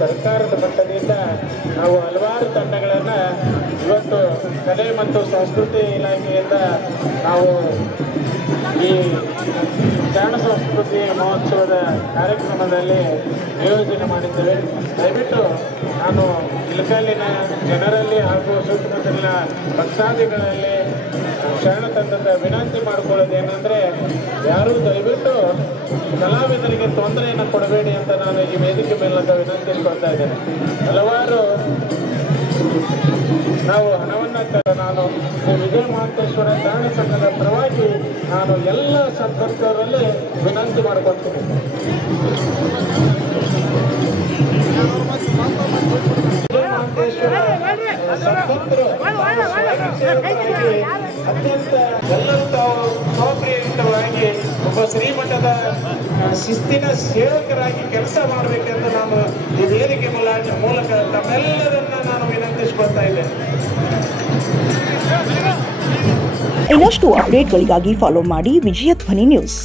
ಸರ್ಕಾರದ ಮಟ್ಟದಿಂದ ನಾವು ಹಲವಾರು ತಂಡಗಳನ್ನು ಇವತ್ತು ಕಲೆ ಮತ್ತು ಸಂಸ್ಕೃತಿ ಇಲಾಖೆಯಿಂದ ನಾವು ಈ ಜಾಣ ಸಂಸ್ಕೃತಿ ಮಹೋತ್ಸವದ ಕಾರ್ಯಕ್ರಮದಲ್ಲಿ ನಿಯೋಜನೆ ಮಾಡಿದ್ದೇವೆ. ದಯವಿಟ್ಟು ನಾನು ಇಳಕಲ್ಲಿನ ಜನರಲ್ಲಿ ಹಾಗೂ ಸುತ್ತಮುತ್ತಲಿನ ಭಕ್ತಾದಿಗಳಲ್ಲಿ ಶರಣ ತಂಡದ ವಿನಂತಿ ಮಾಡಿಕೊಳ್ಳೋದೇನೆಂದರೆ, ಯಾರೂ ದಯವಿಟ್ಟು ಕಲಾವಿದರಿಗೆ ತೊಂದರೆಯನ್ನು ಕೊಡಬೇಡಿ ಅಂತ ನಾನು ಈ ವೇದಿಕೆ ಮೂಲಕ ವಿನಂತಿಸ್ಕೊಳ್ತಾ ಇದ್ದೇನೆ. ಹಲವಾರು ನಾವು ಹಣವನ್ನು ನಾನು ವಿಜಯ ಮಹಾಂತೇಶ್ವರ ದಾನ ಸಂಘದ ಪರವಾಗಿ ನಾನು ಎಲ್ಲ ಸಂಪರ್ಕರಲ್ಲಿ ವಿನಂತಿ ಮಾಡಿಕೊಳ್ತೀನಿ. ವಿಜಯ ಮಹಾಂತೇಶ್ವರ ಸಂಪತ್ತರು ಅತ್ಯಂತ ಎಲ್ಲರೂ ತಾವು ಸೌಪ್ರಿಯುತವಾಗಿ ಒಬ್ಬ ಶ್ರೀಮಠದ ಶಿಸ್ತಿನ ಸೇವಕರಾಗಿ ಕೆಲಸ ಮಾಡಬೇಕೆಂದು ನಾನು ಈ ವೇದಿಕೆ ಮೂಲಕ ತಮ್ಮೆಲ್ಲರನ್ನ ನಾನು ವಿನಂತಿಸಿಕೊಳ್ತಾ ಇದ್ದೇನೆ. ಇನ್ನಷ್ಟು ಅಪ್ಡೇಟ್ಗಳಿಗಾಗಿ ಫಾಲೋ ಮಾಡಿ ವಿಜಯ ಧ್ವನಿ ನ್ಯೂಸ್.